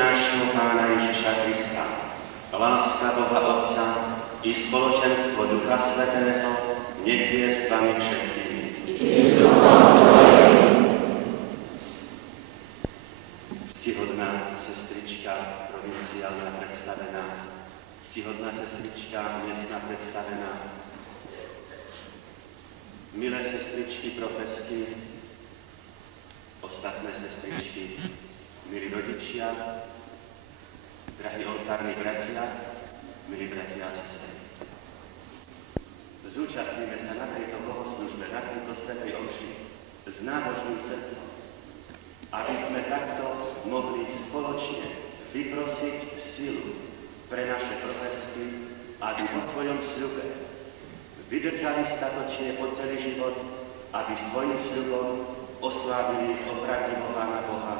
nášho Pána Ježiša Krista, láska Boha Otca i spoločenstvo Ducha Svätého nech je s vami všetkými. Ctihodná sestrička, provinciálna predstavená, ctihodná sestrička, miestna predstavená, milé sestričky, profesky, ostatné sestričky, milí rodičia, drahí oltárni bratia, milí bratia a sestry. Zúčastníme sa na tejto bohoslužbe, na tejto svätej omši s nábožným srdcom, aby sme takto mohli spoločne vyprosiť silu pre naše profesky, aby vo svojom sľube vydržali statočne po celý život, aby svojim sľubom oslávili opravdivo Pána Boha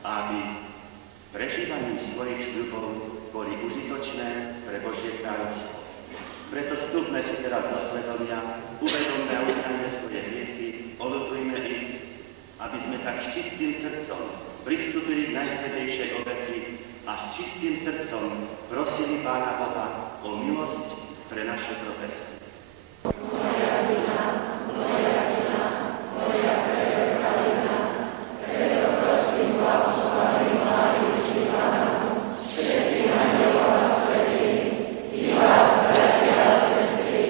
a aby prežívaním svojich sľubov boli užitočné pre Božie kráľovstvo. Preto vstúpme si teraz do svedomia, uvedomme a uznajme svoje hriechy, oľutujme ich, aby sme tak s čistým srdcom pristúpili k najsvätejšej obeti a s čistým srdcom prosili Pána Boha o milosť pre naše profesie. Moja vina, moja veľká vina, preto prosím blahoslavenú Máriu Živánku, všetkých anjelov a svätých, i vás, bratia a sestry,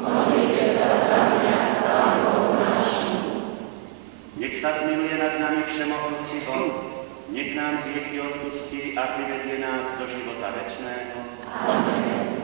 modlite sa za mňa, Pán Boh nášmu. Nech sa zmiluje nad nami všemohúci Boh, nech nám hriechy odpustí a privedie nás do života večného. Amen.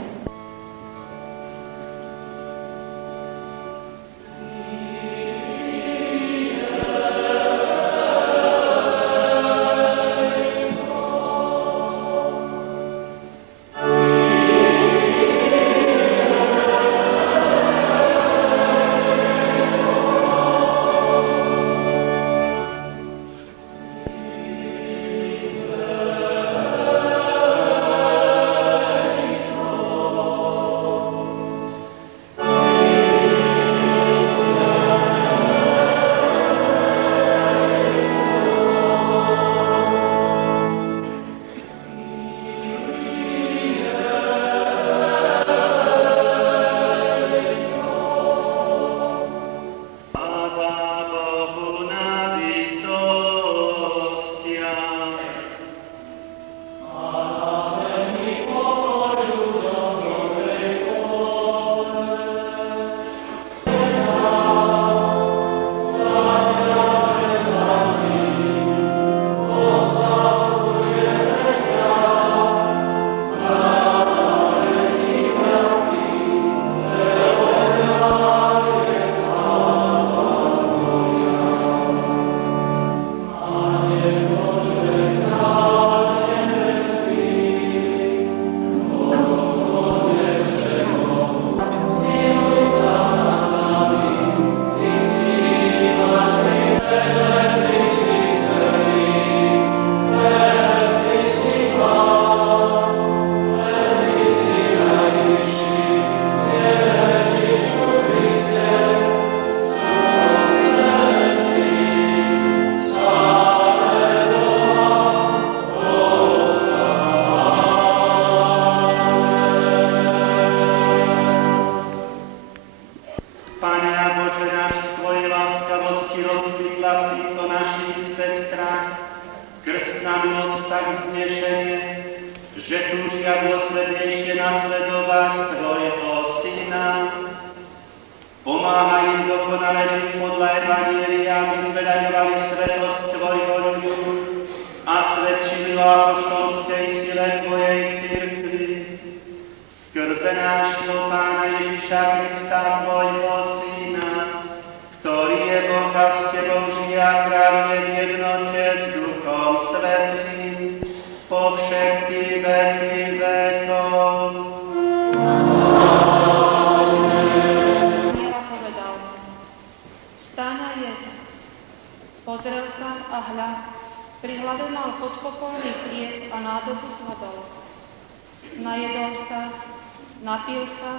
Napil sa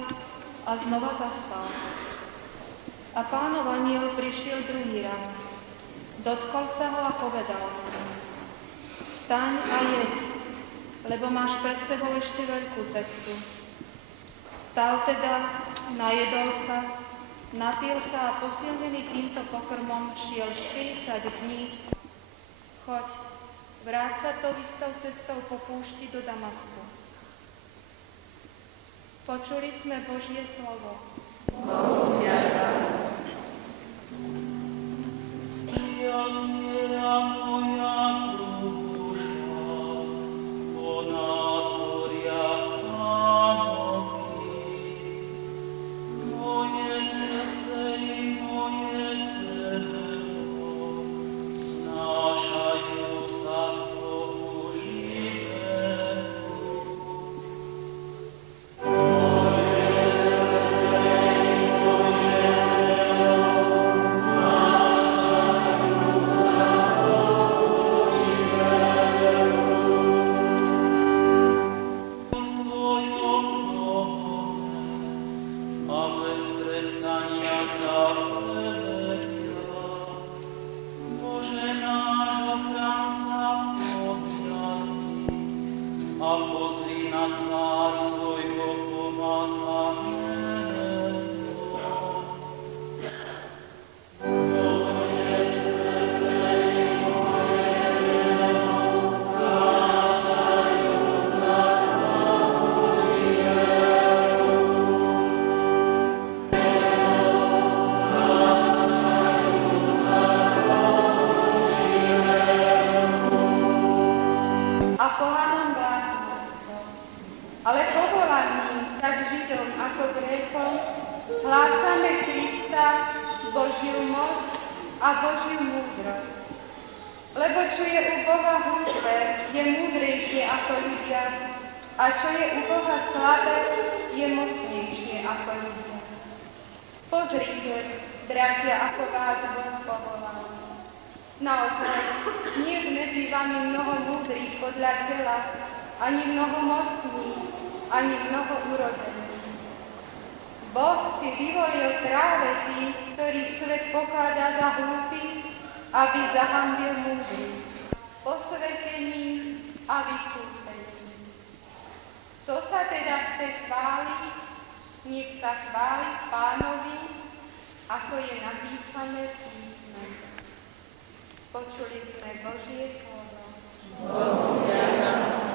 a znova zaspal. A Pánov anjel prišiel druhý raz. Dotkol sa ho a povedal: Vstaň a jedz. lebo máš pred sebou ešte veľkú cestu. Vstal teda, najedol sa, napil sa a posilnený týmto pokrmom šiel 40 dní. Choď, vráť sa tou istou cestou po púšti do Damasku. Počuli sme Božie slovo. Ani mnoho mocných, ani mnoho urodených. Boh si vyvolil práve tých, ktorých svet pokladá za hlúpych, aby zahanbil múdrych, posvetených a vykúpených. Kto sa teda chce chváliť, nech sa chváli Pánovi, ako je napísané v písme. Počuli sme Božie slovo. Bohu ďakujem.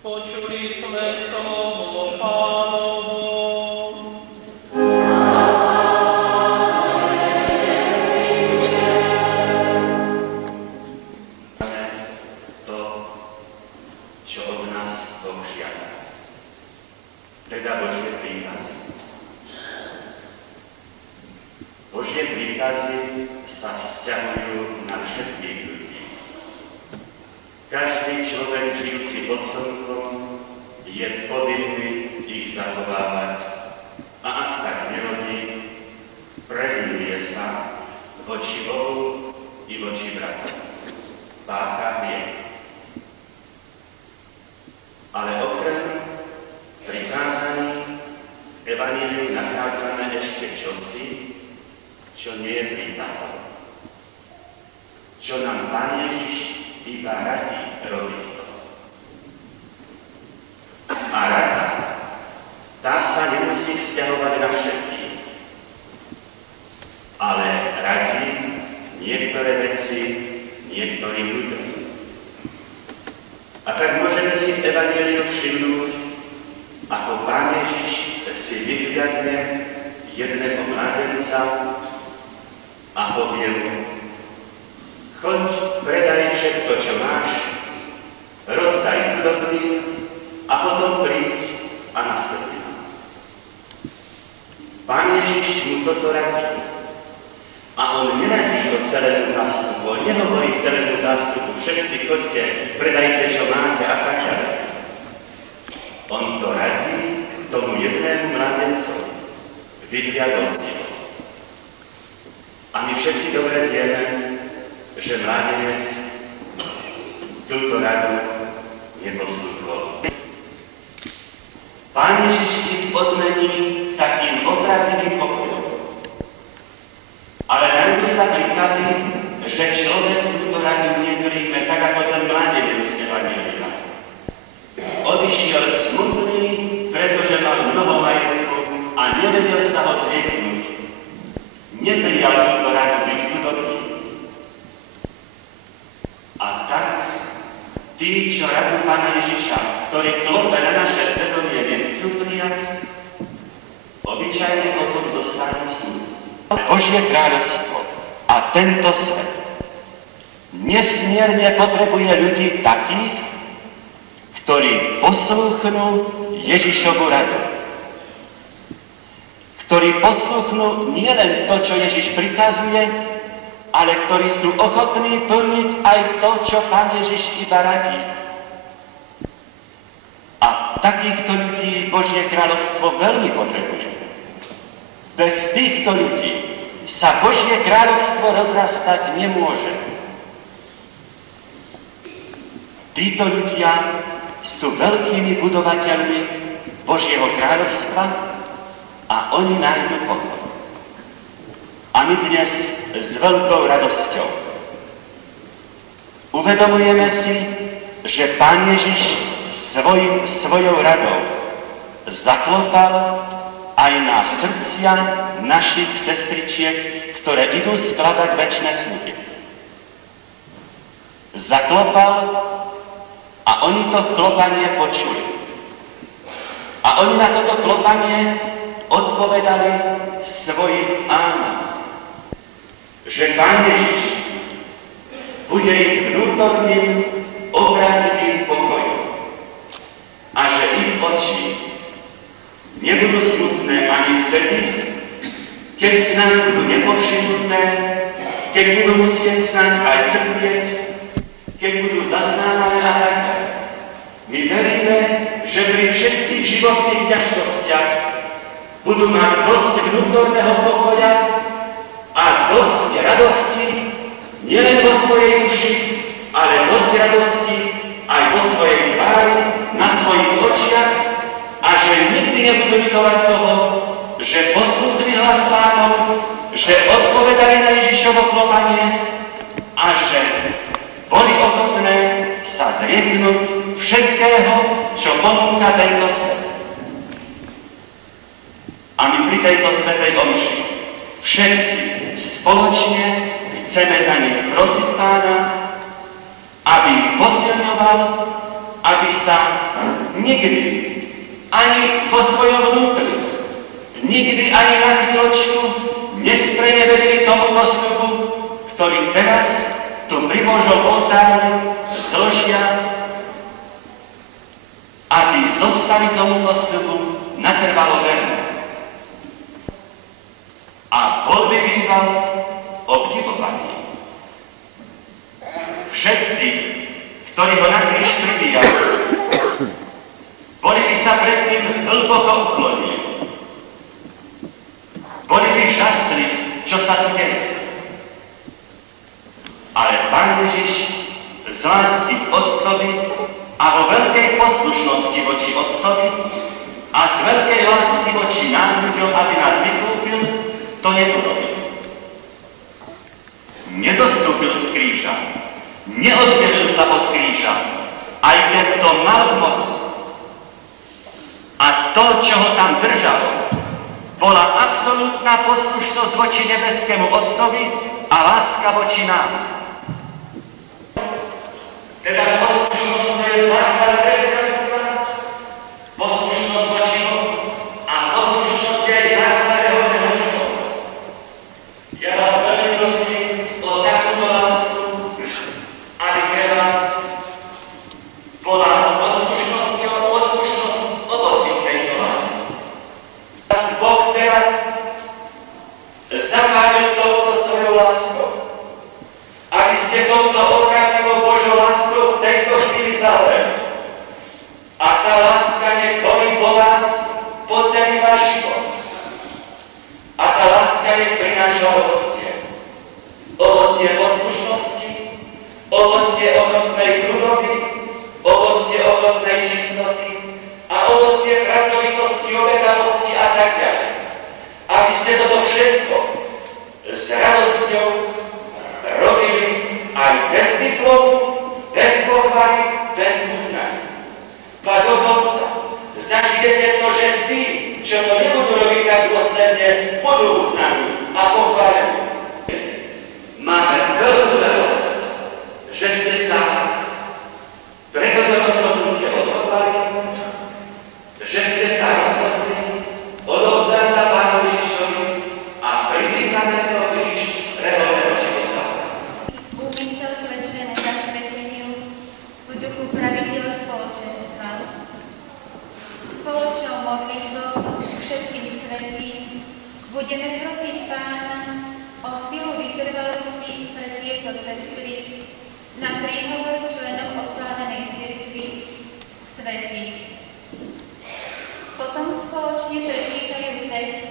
Počuli sme slovo Pánovo. To, čo od nás Boh žiada. Teda Božie príkazy. Božie príkazy sa vzťahujú na všetkých ľudí. Každý človek žijúci pod slnkom je povinný ich zachovávať a ak tak nerobí, previnuje sa voči Bohu i voči bratu. Pácha hriech. Ale okrem prikázaní v Evanjeliu nachádzame ešte čosi, čo nie je prikázané. Čo nám Pán Ježiš iba radí robiť. A rada, tá sa nemusí vzťahovať na všetkých, ale radí niektoré veci niektorým ľuďom. A tak môžeme si v Evanjeliu všimnúť, ako Pán Ježiš si vyhľadne jedného mládenca a povie mu: choď, predaj všetko, čo máš, rozdaj chudobným a potom príď a nasleduj ma. Pán Ježiš mu toto radí. A on neradí to celému zástupu, on nehovorí celému zástupu: všetci choďte, predajte, čo máte a tak ďalej. On to radí tomu jednému mládencovi, vyhliadol si ho. A my všetci dobre vieme, že mládenec túto radu neposlúchol. Pán Ježiš ich odmení takým opravdivým pokojom. Ale najmä sa príklady, že človek túto radu nepríjme tak, ako ten mládenec z Evanjelia. Odišiel smutný, pretože mal mnoho majetku a nevedel sa ho zrieknúť. Neprijal túto radu byť chudobný. A tak tí, čo radu Pána Ježiša, ktorí klope na naše svedomie, nechcú prijať, obyčajne potom zostanú smutní. Božie kráľovstvo a tento svet nesmierne potrebuje ľudí takých, ktorí poslúchnú Ježišovu radu. Ktorí poslúchnú nielen to, čo Ježiš prikazuje, ale ktorí sú ochotní plniť aj to, čo Pán Ježiš iba radí. A takýchto ľudí Božie kráľovstvo veľmi potrebuje. Bez týchto ľudí sa Božie kráľovstvo rozrastať nemôže. Títo ľudia sú veľkými budovateľmi Božieho kráľovstva a oni nájdu pokoj. A my dnes s veľkou radosťou uvedomujeme si, že Pán Ježiš svojou radou zaklopal aj na srdcia našich sestričiek, ktoré idú skladať večné sľuby. Zaklopal a oni to klopanie počuli. A oni na toto klopanie odpovedali svojim áno. Že Pán Ježiš bude ich vnútorným, opravdivým pokojom. A že ich oči nebudú smutné ani vtedy, keď snáď budú nepovšimnuté, keď budú musieť snáď aj trpieť, keď budú zaznávané a tak ďalej. My veríme, že pri všetkých životných ťažkostiach budú mať dosť vnútorného pokoja a dosť radosti, nielen vo svojej duši, ale dosť radosti aj vo svojej tvári, na svojich očiach, a že nikdy nebudú ľutovať toho, že poslúchli hlas Pánov, že odpovedali na Ježišovo klopanie a že boli ochotné sa zrieknúť všetkého, čo ponúka tento svet. A my pri tejto svätej omši všetci spoločne chceme za nich prosiť Pána, aby ich posilňoval, aby sa nikdy ani vo svojom vnútri, nikdy ani na chvíľočku nespreneverili tomuto sľubu, ktorý teraz tu pri Božom oltári zložia, aby zostali tomuto sľubu natrvalo verní. A bol by býval obdivovaný. Všetci, ktorí ho na kríž pribíjali, boli by sa pred ním hlboko uklonili. Boli by žasli, čo sa tu deje. Ale Pán Ježiš z lásky k Otcovi a vo veľkej poslušnosti voči Otcovi a z veľkej lásky voči nám ľuďom, aby nás vykúpil, to neurobil. Nezostúpil z kríža, neoddelil sa od kríža, aj keď to mal moc. A to, čo ho tam držalo, bola absolútna poslušnosť voči nebeskému Otcovi a láska voči nám. Teda poslušnosť je základ kresťanstva, poslušnosť voči Bohu a poslušnosť je aj základ jeho života. Ja vás veľmi prosím o takúto lásku, aby pre vás bola poslušnosť ovocím tejto lásky. Boh teraz zapálil touto svojou láskou, aby ste touto opravdivou Božou láskou v tejto chvíli zahoreli. A tá láska nech horí po vás po celý váš život. A tá láska nech prináša ovocie. Ovocie poslušnosti, ovocie ochotnej kľudoby, ovocie ochotnej čistoty a ovocie pracovitosti, obetavosti a tak ďalej. Aby ste toto všetko s radosťou robili aj bez diplomu, bez pochvaly, bez uznania. A dokonca zažijete to, že tí, čo to nebudú robiť tak dôsledne, budú uznaní a pochválení. Máme veľkú radosť, že ste sa pre toto rozhodnutie odhodlali, že ste sa rozhodli odovzdať sa Pánu Ježišovi a privítame to kríž reholného života. Úmysel k večernému zasveteniu v duchu pravidiel spoločenstva. Spoločnou modlitbou všetkým svätým budeme prosiť Pána o silu vytrvalosti pre tieto sestry na príhovor členov oslávenej cirkvi svätých. Potom spoločne prečítajú text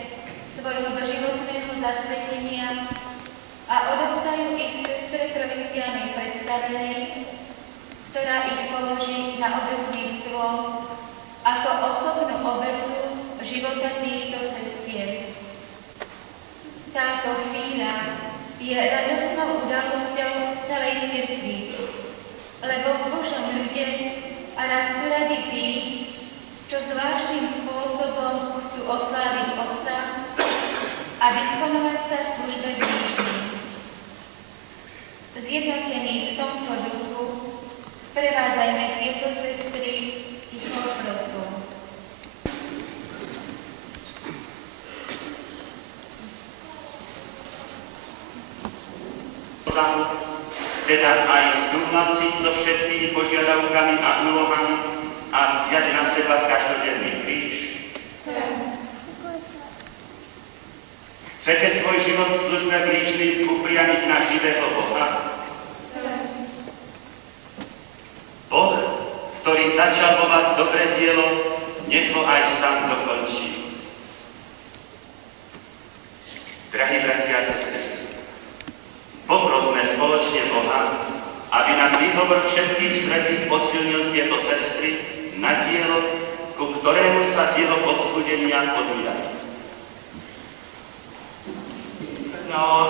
svojho doživotného zasvetenia a odovzdajú ich sestre provinciálnej predstavenej, ktorá ich položí na obetný stôl ako osobnú obetu života týchto sestier. Táto chvíľa je radosnou udalosťou celej cirkvi, lebo v Božom ľude a rastú rady tých, čo zvláštnym spôsobom chcú osláviť Otca a disponovať sa službe blížnym. Zjednotení v tomto duchu sprevádzajme tieto sestry tichou prosbou. Teda aj súhlasiť so všetkými požiadavkami a úlohami a vziať na seba každodenný kríž. Chcete svoj život v službe blížnych upriamiť na živého Boha? Boh, ktorý začal vo vás dobré dielo, nech ho aj sám dokončí. Drahí bratia a sestry, poprosme spoločne Boha, aby nám výhovor všetkých svätých posilnil tieto sestry na dielo, ku ktorému sa z jeho povzbudenia odvíjajú. Sera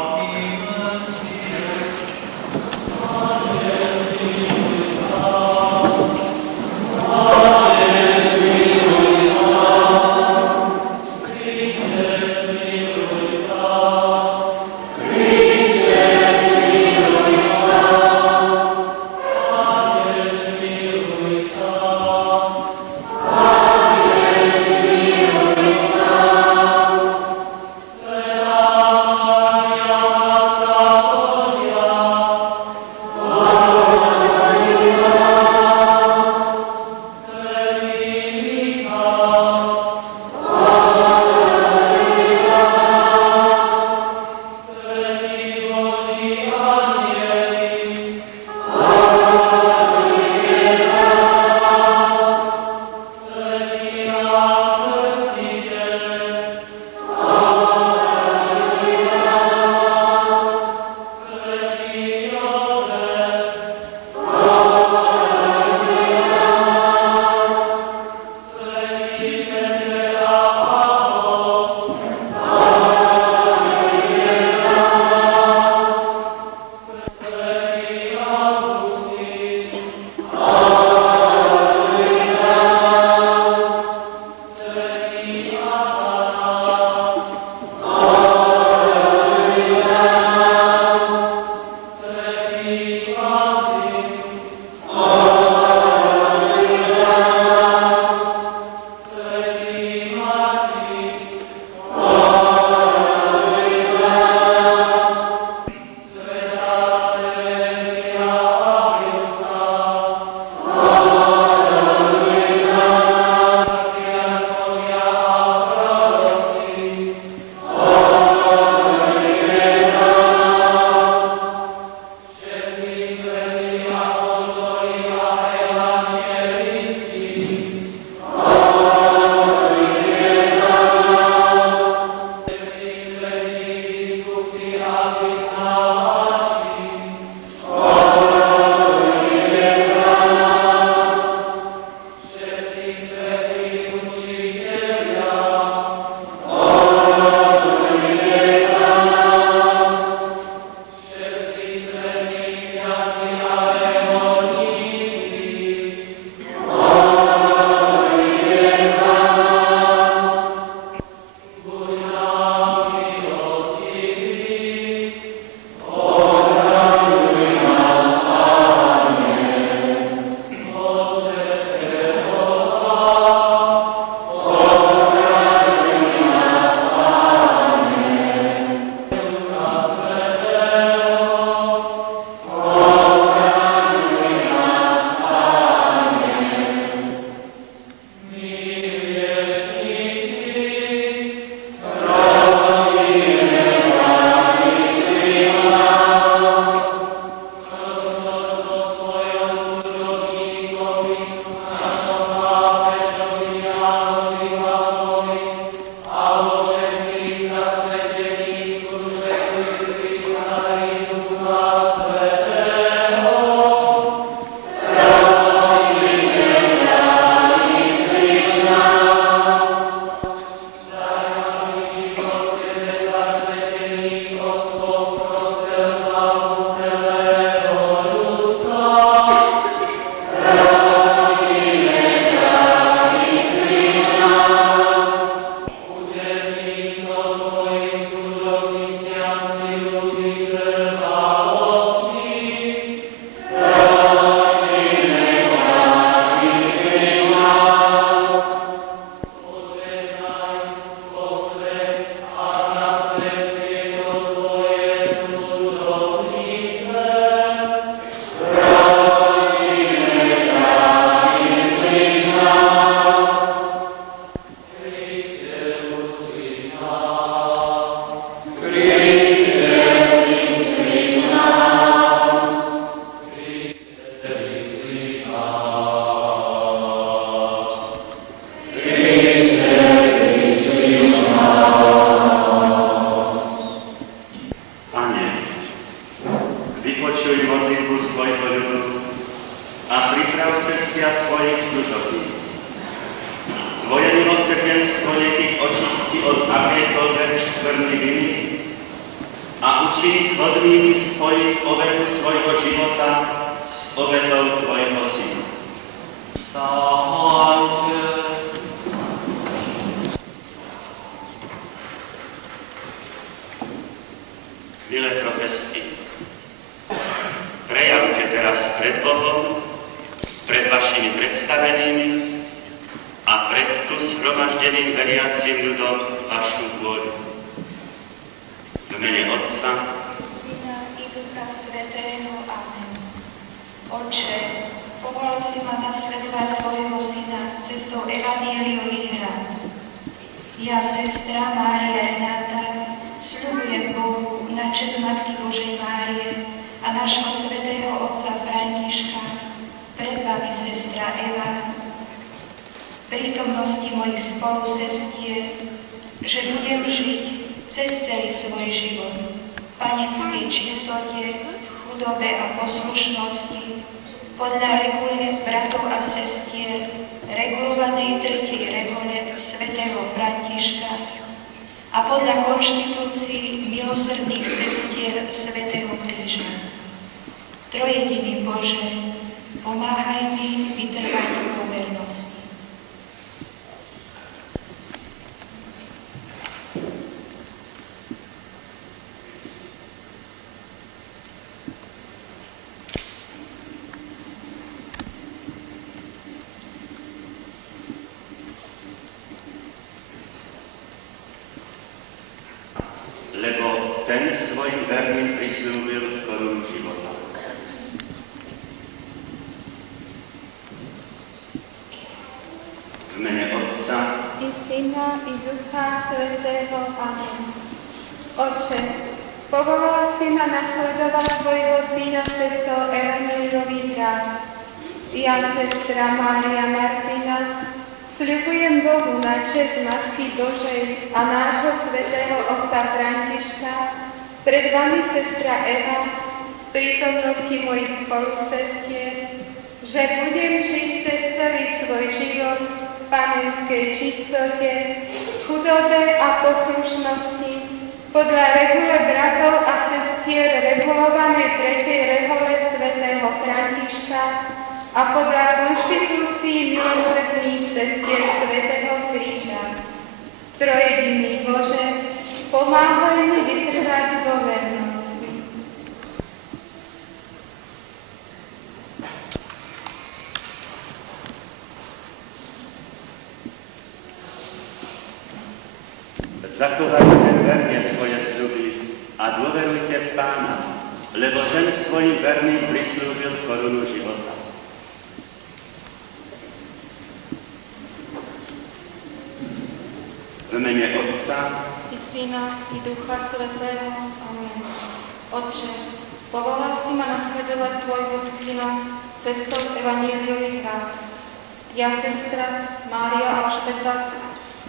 Milé profesky, prejavte teraz pred Bohom, pred vašimi predstavenými a pred tu zhromaždeným veriacim ľudom vašu vôľu. V mene Otca, Syna i Ducha Svätého. Amen. Otče, povolal si ma nasledovať Tvojho Syna cestou evanjeliových rád. Ja, sestra Mária Renáta, sľubujem Bohu na česť Matky Božej Márie a nášho svätého otca Františka, pred vami sestra Eva, prítomnosti mojich spolusestier, že budem žiť cez celý svoj život v panenskej čistote, chudobe a poslušnosti, podľa regule bratov a sestier, regulovanej 3. regule svätého Františka a podľa konštitúcií milosrdných sestier svätého Kríža. Trojediný Bože, pomáhaj mi vytrvať vo vernosti. Lebo ten svojim verným prisľúbil korunu života. V mene Otca i Syna, i Ducha Svätého. Amen. Otče, povolal si ma nasledovať svojho Syna cestou evanjeliových rád. Ja, sestra Mária Martina, sľubujem Bohu na česť Matky Božej a nášho svätého otca Františka, pred vami, sestra Eva, v prítomnosti mojich spolusestier, že budem žiť cez celý svoj život v panenskej čistote, chudobe a poslušnosti, podľa regule bratov a sestier regulovanej 3. regule svätého Františka a podľa konštitúcií milosrdných sestier svätého Kríža. Trojediný Bože, pomáhaj mi vytrvať vo vernosti. zachovajte verne svoje sľuby a dôverujte v Pána, lebo ten svojim verným prislúbil korunu života. V mene Otca i Syna, i Ducha Svätého. Amen. Otče, povolal si ma nasledovať Tvojho Syna cestou evanjeliových rád. Ja, sestra Mária Alžbeta,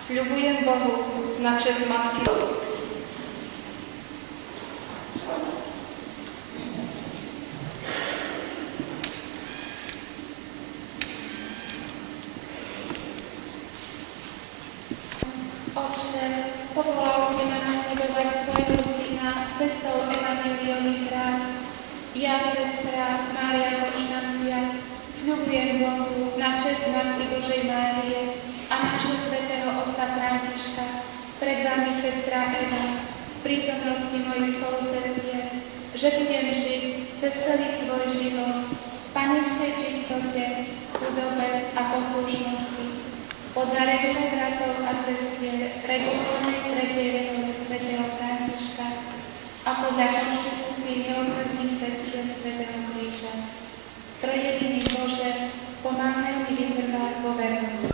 sľubujem Bohu na česť Matky Božej. Otče, povolal si ma nasledovať Tvojho Syna cestou evanjeliových rád. Ja, sestra Mária Alžbeta, sľubujem Bohu na česť Matky Božej Márie a nášho svätého otca Františka, pred vami, sestra Eva, v prítomnosti mojich spolusestier, že budem žiť cez celý svoj život v panenskej čistote, chudobe a poslušnosti, podľa regule bratov a sestier regulovanej 3. regule svätého Františka a podľa konštitúcií milosrdných sestier svätého Kríža. Trojediný Bože, pomáhaj mi vytrvať vo vernosti.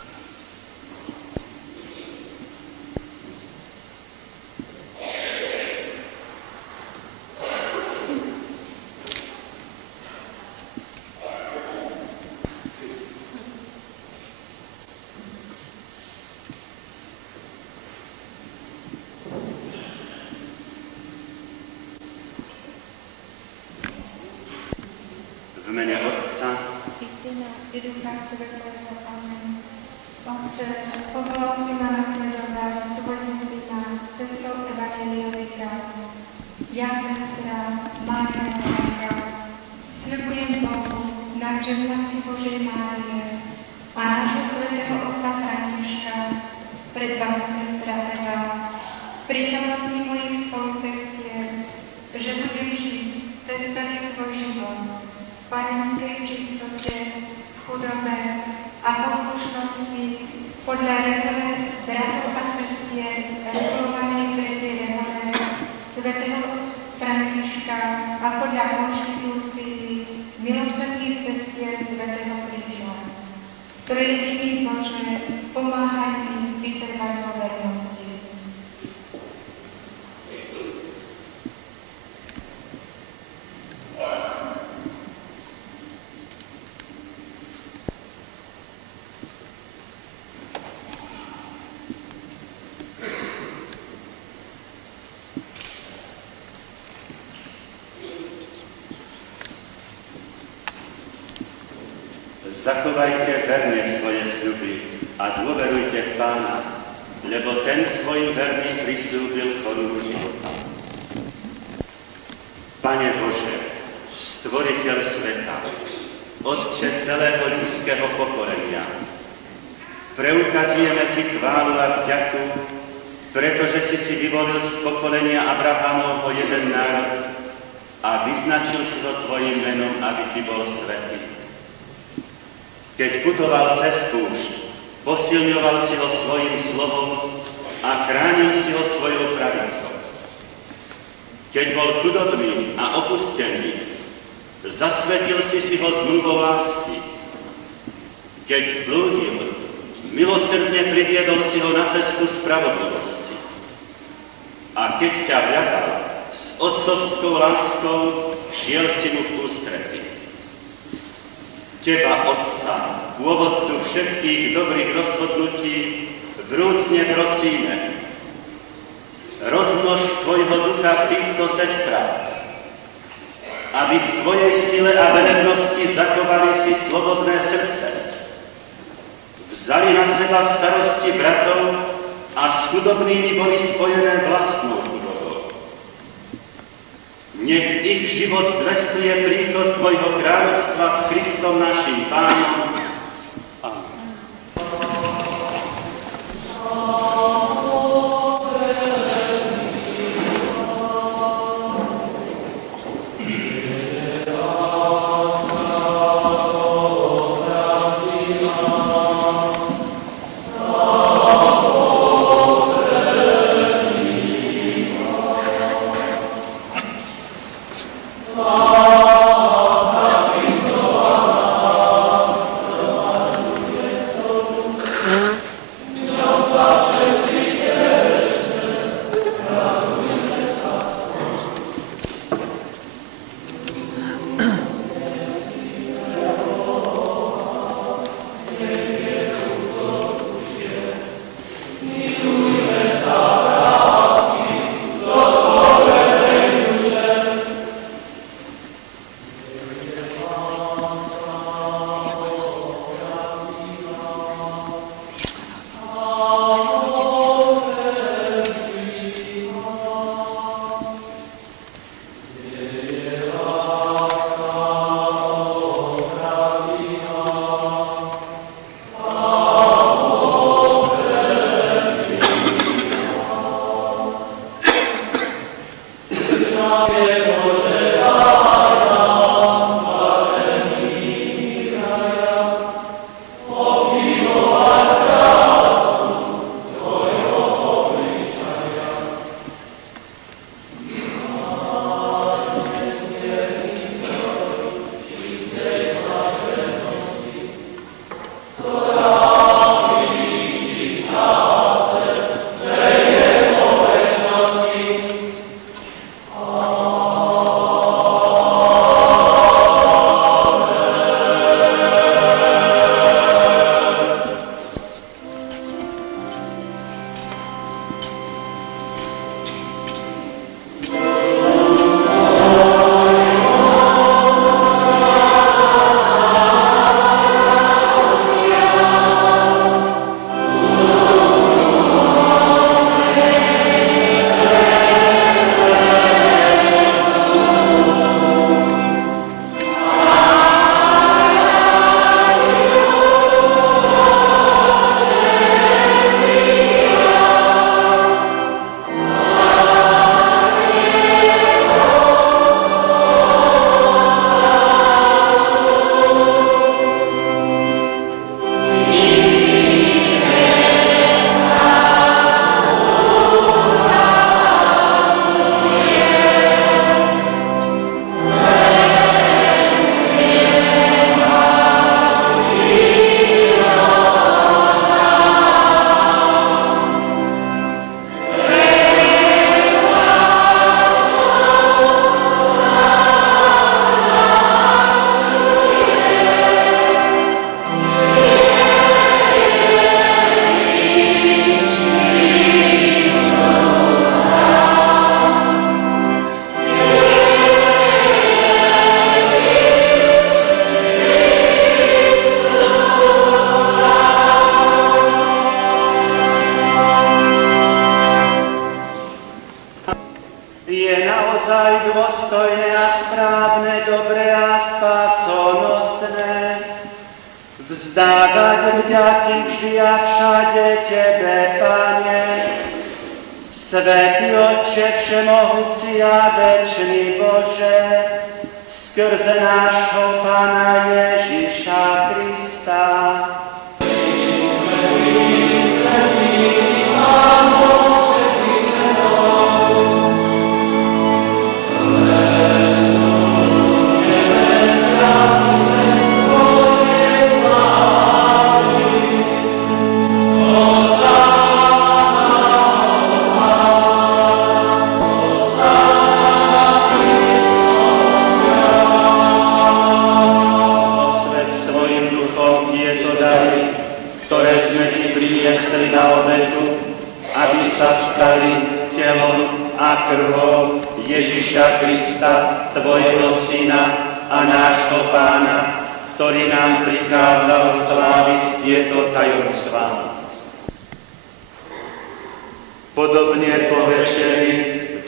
v mene Otca i Syna, i Ducha Svätého. Amen. Otče, povolal si ma nasledovať Tvojho Syna cestou evanjeliových rád. Ja, sestra Mária Alžbeta, sľubujem Bohu na česť Matky Božej Márie a nášho svätého otca Františka, pred vami, sestra Eva, v prítomnosti mojich spolusestier, že budem žiť cez celý svoj život v panenskej čistote, chudobe a poslušnosti podľa regule bratov a sestier regulovanej 3. regule svätého Františka a podľa konštitúcií milosrdných sestier svätého Kríža. Trojediný Bože, zachovajte verne svoje sľuby a dôverujte v Pána, lebo ten svojim verným prislúbil chorú života. Pane Bože, stvoriteľ sveta, Otče celého ľudského pokolenia, preukazujeme Ti chválu a vďaku, pretože si vyvolil z pokolenia Abrahamovho jeden národ a vyznačil si ho Tvojim menom, aby Ti bol svätý. Keď putoval cez púšť, posilňoval si ho svojim slovom a chránil si ho svojou pravicou. Keď bol chudobný a opustený, zasvetil si ho zmluvou lásky. Keď zblúdil, milosrdne priviedol si ho na cestu spravodlivosti. A keď ťa hľadal, s otcovskou láskou šiel si mu v ústrety. Teba, Otca, pôvodcu všetkých dobrých rozhodnutí, vrúcne prosíme, rozmnož svojho ducha v týchto sestrách, aby v Tvojej sile a vernosti zachovali si slobodné srdce, vzali na seba starosti bratov a s chudobnými boli spojené vlastnou chudobou. Nech ich život zvestuje príchod Tvojho kráľovstva s Kristom naším Pánom. Amen. naozaj dôstojné a správne, dobré a spásonosné. Vzdávať vďaky vždy a všade Tebe, Pane, Svätý Otče všemohúci a večný Bože, skrze nášho Pána Ježiša Krista. Krvou Ježiša Krista, Tvojho Syna a nášho Pána, ktorý nám prikázal sláviť tieto tajomstvá. Podobne po večeri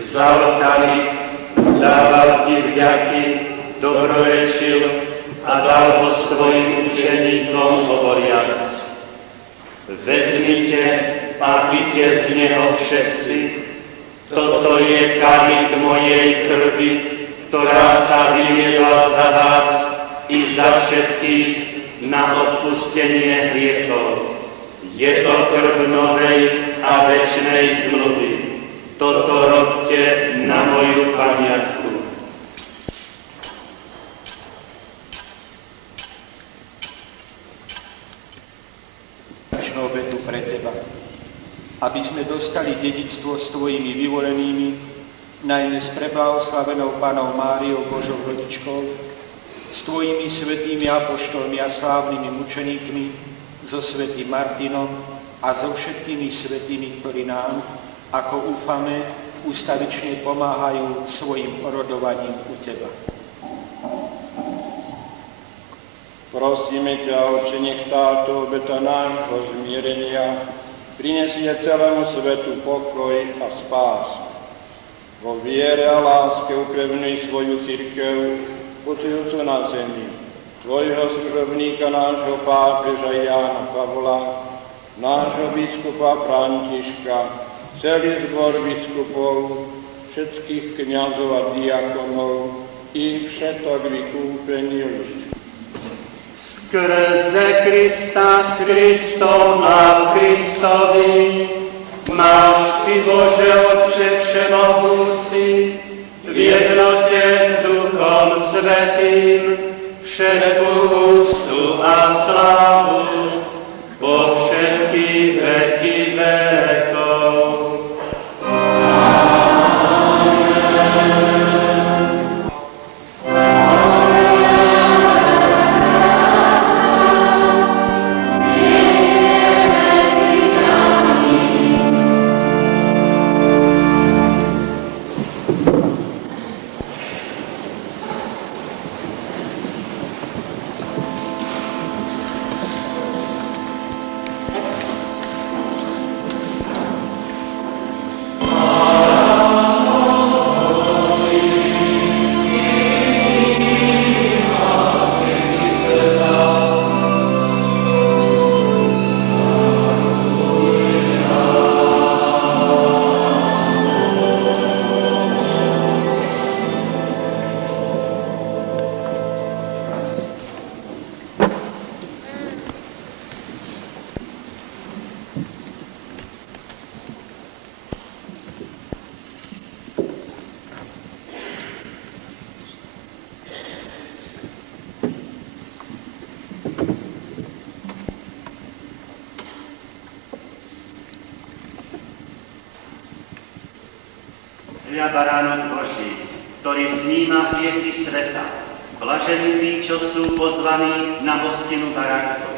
vzal kalich, vzdával Ti vďaky, dobrorečil a dal ho svojim učeníkom hovoriac: Vezmite a pite z neho všetci. Toto je kalich mojej krvi, ktorá sa vylieva za vás i za všetkých na odpustenie hriechov. Je to krv novej a večnej zmluvy. Toto robte na moju pamiatku. Obetu pre Teba, aby sme dostali dedičstvo s Tvojimi vyvolenými, najmä s preblahoslavenou Pannou Máriou, Božou rodičkou, s Tvojimi svätými apoštolmi a slávnymi mučeníkmi, so svätým Martinom a so všetkými svätými, ktorí nám, ako úfame, ustavične pomáhajú svojim orodovaním u Teba. Prosíme ťa, Otče, nech táto obeta nášho zmierenia prinesie celému svetu pokoj a spásu. Vo viere a láske upevňuj svoju cirkev, putujúcu na zemi, tvojho služobníka, nášho pápeža Jána Pavla, nášho biskupa Františka, celý zbor biskupov, všetkých kňazov a diakonov i všetok vykúpený ľud. Skrze Krista s Kristom a v Kristovi máš Ty, Bože Otče všemohúci, v jednote s Duchom Svätým všetku úctu a slávu po všetky veky vekov. Hľa baránok Boží, ktorý sníma hriechy sveta. Blažení tí, čo sú pozvaní na hostinu baránkov.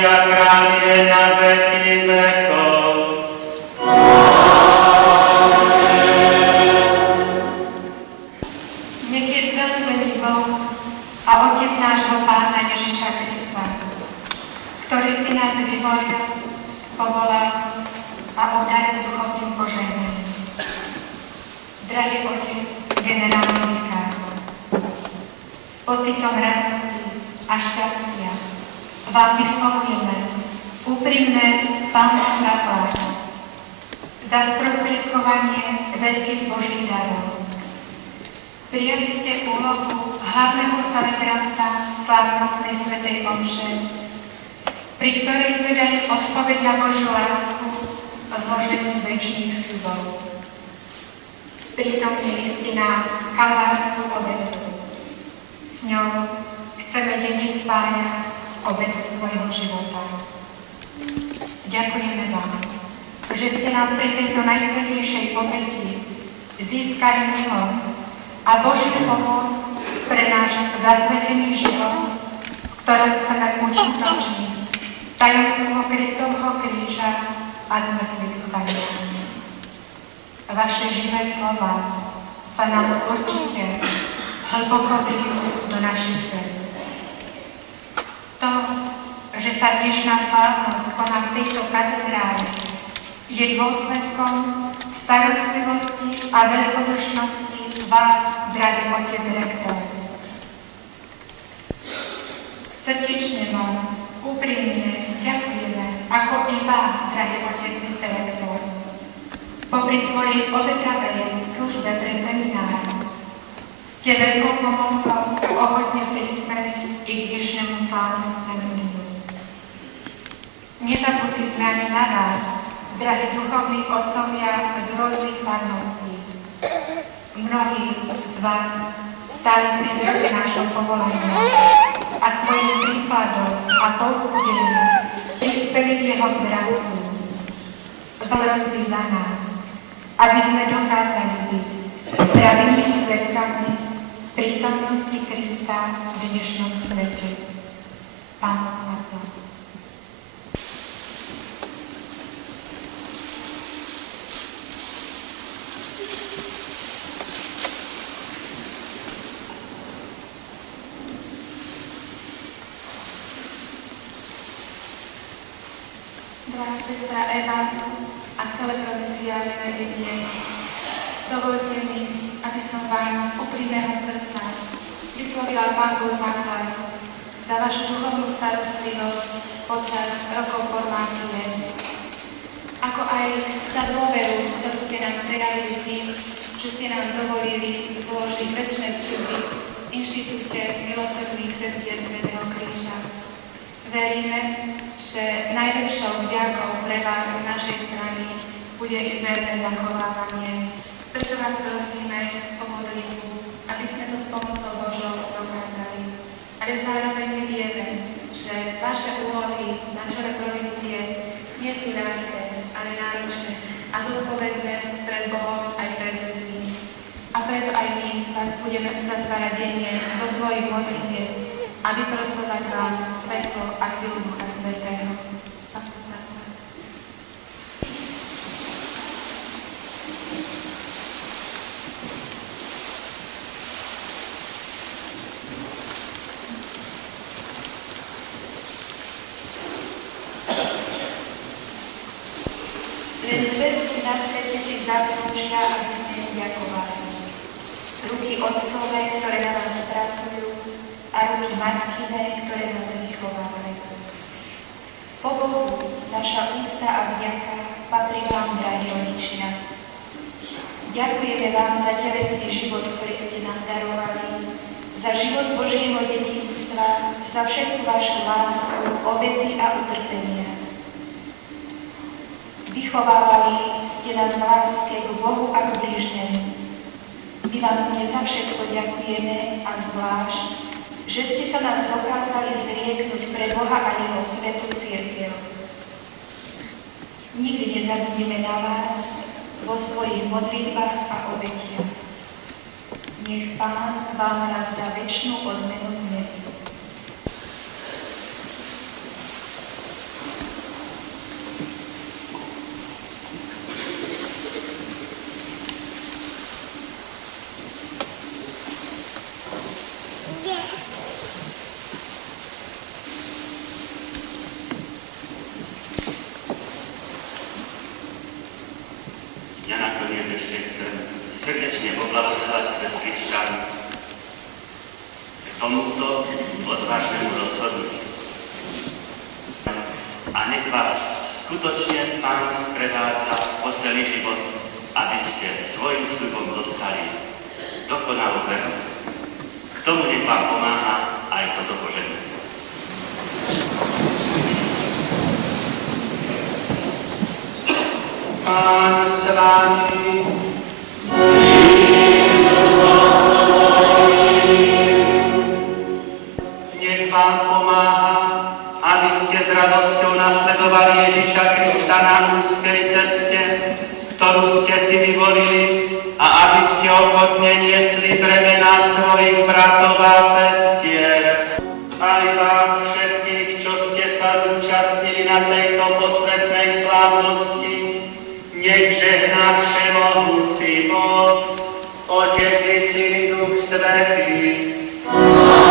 a kráľuje na veky vekov. Nech je celý Boh a Otec nášho Pána Ježiša Krista, ktorý si nás vyvolil, povolal a obdaril duchovným požehnaním. Drahý Otec, generálny vikár, s pocitom radosti a šťastia vám vyslovujeme úprimné Pánovu chválu za sprostredkovanie veľkých Božích darov. Prijali ste úlohu hlavného celebranta slávnostnej svätej omše, pri ktorej sme dali odpoveď na Božiu lásku o zložení večných sľubov. Prítomnili ste nám kalvárskú obetu. S ňou chceme denne spájať obetu svojho života. Ďakujeme vám, že ste nám pri tejto najsvätejšej obeti získali milosť a Božiu pomoc pre náš zasvetený život, ktoré chceme uskutočniť tajomstvo Kristovho kríža a zmrtvých vstania. Vaše živé slova sa nám určite hlboko vryjú do našich srdc. To, že sa dnešná slávnosť koná v tejto katedrále, je dôsledkom starostlivosti a veľkodušnosti vás, drahý Otec rektor. Srdečne vám, úprimne ďakujeme, ako i vás, drahý Otec vicerektor, popri svojej obetavej službe pre seminár ste veľkou pomocou ochotne prispeli i k dnešnému slávnostnému dňu. Nezabudli sme ani na vás, drahí duchovní otcovia z rôznych farností. Mnohí z vás stáli pri srdci našom povolania a svojim príkladom a povzbudením prispeli k jeho zrastu. Zomrozli za nás, aby sme dokázali byť pravými svedkami prítomnosti Krista v dnešnom svete. Pán Svato. Drahá sestra Eva a celé provinciálne vedenie, dovolte mi, aby som vám úprimného srdca vyslovila vďaku za vašu duchovnú starostlivosť počas rokov formácie, ako aj za dôveru, ktorú ste nám prejavili tým, že ste nám dovolili zložiť večné sľuby v Inštitúte milosrdných sestier Svätého kríža. Veríme, že najlepšou vďakou pre vás z našej strany bude i verné zachovávanie. Preto vás prosíme o modlitbu, aby sme to s pomocou Božou dokázali. Ale zároveň vieme, že vaše úlohy na čele provincie nie sú ľahké, ale náročné a zodpovedné pred Bohom aj pred ľuďmi. A preto aj my vás budeme uzatvárať denne do svojich modlitieb a vyprosovať vám svetlo a silu Ducha Svätého. Len zvedci na svete si zaslúžia, aby sme im ďakovali. Ruky otcové, ktoré na nás pracujú, a ruky matkyné, ktoré nás vychovávajú. Po Bohu naša úcta a vďaka patrí vám, drahí rodičia. Ďakujeme vám za telesný život, ktorý ste nám darovali, za život Božieho detinstva, za všetku vašu lásku, obety a utrpenia. Vychovávali ste nás v láske k Bohu a k blížnemu. My vám dnes za všetko ďakujeme a zvlášť, že ste sa nás dokázali zrieknúť pre Boha a Jeho svätú cirkev. Nikdy nezabudneme na vás vo svojich modlitbách a obetiach. Nech Pán vám nazdá večnú odmenu v nebi. nech vás skutočne Pán sprevádza po celý život, aby ste svojim sľubom zostali dokonalú veru. K tomu nech vám pomáha aj toto požehnanie. Pán s vami. Nech vám pomáha, aby ste s radosťou nasledovali Ježiša Krista na úzkej ceste, ktorú ste si vyvolili, a aby ste ochotne niesli bremená svojich bratov a sestier. Aj vás všetkých, čo ste sa zúčastnili na tejto posvetnej slávnosti, nech žehná všemohúci Boh, Otec i Syn i Duch Svätý. Amen.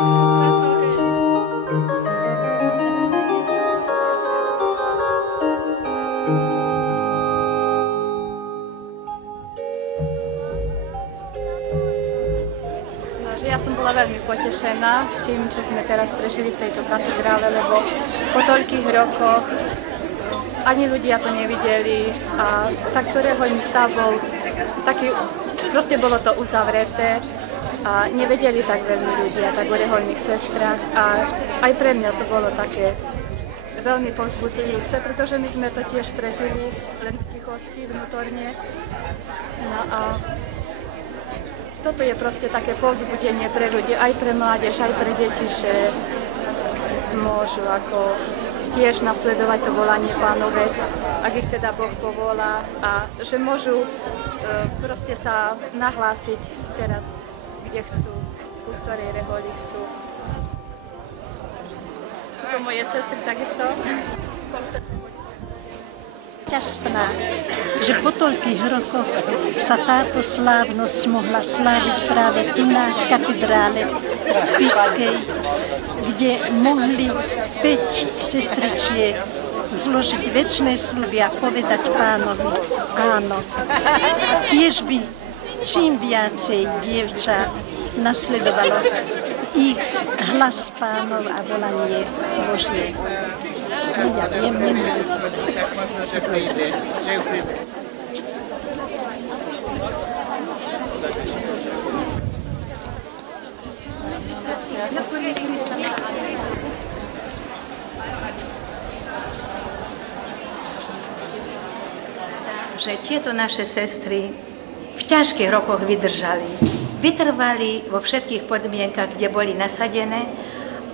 Ja som bola veľmi potešená tým, čo sme teraz prežili v tejto katedrále, lebo po toľkých rokoch ani ľudia to nevideli a takto rehoľný stav bol taký, proste bolo to uzavreté a nevedeli tak veľmi ľudia, tak o rehoľných sestrách a aj pre mňa to bolo také veľmi povzbudzujúce, pretože my sme to tiež prežili len v tichosti, vnútorne. No a toto je proste také povzbudenie pre ľudí, aj pre mládež, aj pre deti, že môžu ako tiež nasledovať to volanie Pánove, ak ich teda Boh povolá a že môžu proste sa nahlásiť teraz, kde chcú, ku ktorej reholi chcú. Toto moje sestry takisto. Šťastná, že po toľkých rokoch sa táto slávnosť mohla sláviť práve tu na katedrále Spišskej, kde mohli 5 sestričiek zložiť večné sľuby a povedať Pánovi áno. Tiež by čím viacej dievčat nasledovalo ich hlas Pánov a volanie Božie. Ja viem, nemôžem. Že tieto naše sestry v ťažkých rokoch vydržali. Vytrvali vo všetkých podmienkach, kde boli nasadené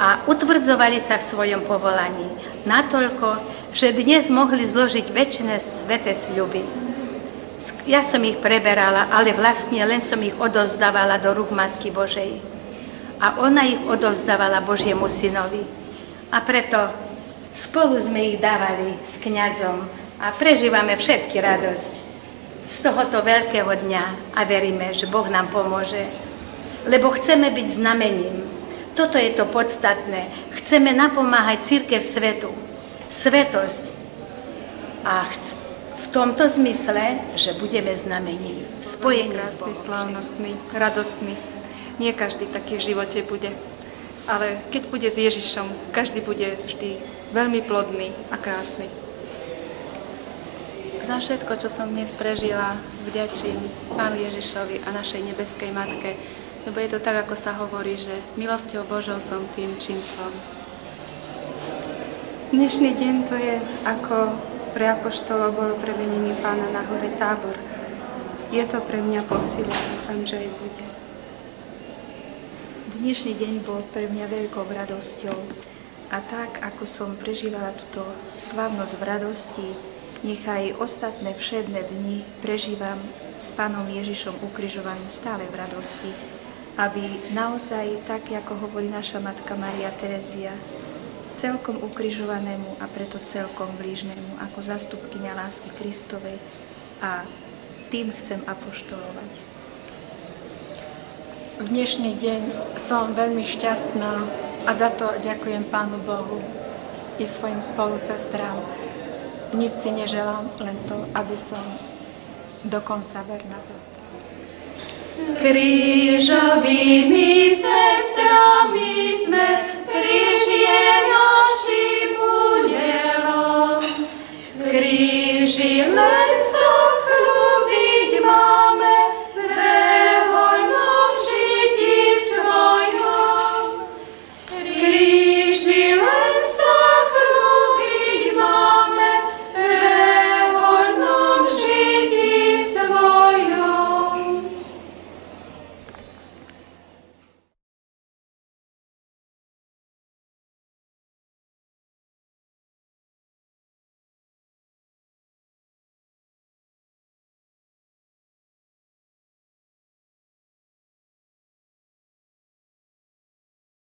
a utvrdzovali sa v svojom povolaní. Natoľko, že dnes mohli zložiť väčšie sveté sľuby. Ja som ich preberala, ale vlastne len som ich odovzdávala do rúk Matky Božej. A ona ich odovzdávala Božiemu synovi. A preto spolu sme ich dávali s kňazom a prežívame všetky radosť z tohoto veľkého dňa a veríme, že Boh nám pomôže. Lebo chceme byť znamením. Toto je to podstatné. Chceme napomáhať cirkev svetu. Svetosť. A v tomto zmysle, že budeme znamením. Spojení s Bohom. Slávnostný, radostný. Nie každý taký v živote bude. Ale keď bude s Ježišom, každý bude vždy veľmi plodný a krásny. Za všetko, čo som dnes prežila, vďačím Pánu Ježišovi a našej nebeskej Matke, lebo je to tak, ako sa hovorí, že milosťou Božou som tým, čím som. Dnešný deň to je, ako pre apoštolov bolo premenenie Pána na hore Tábor. Je to pre mňa posila, dúfam, že aj bude. Dnešný deň bol pre mňa veľkou radosťou a tak, ako som prežívala túto slávnosť v radosti, nechaj ostatné všedné dni prežívam s Pánom Ježišom ukrižovaným stále v radosti, aby naozaj, tak ako hovorí naša Matka Mária Terezia, celkom ukrižovanému a preto celkom blížnemu, ako zastupkyňa lásky Kristovej a tým chcem apoštolovať. V dnešný deň som veľmi šťastná a za to ďakujem Pánu Bohu i svojim spolusestrám. Nič si neželám, len to, aby som do konca verná sestra. Krížovými sestrami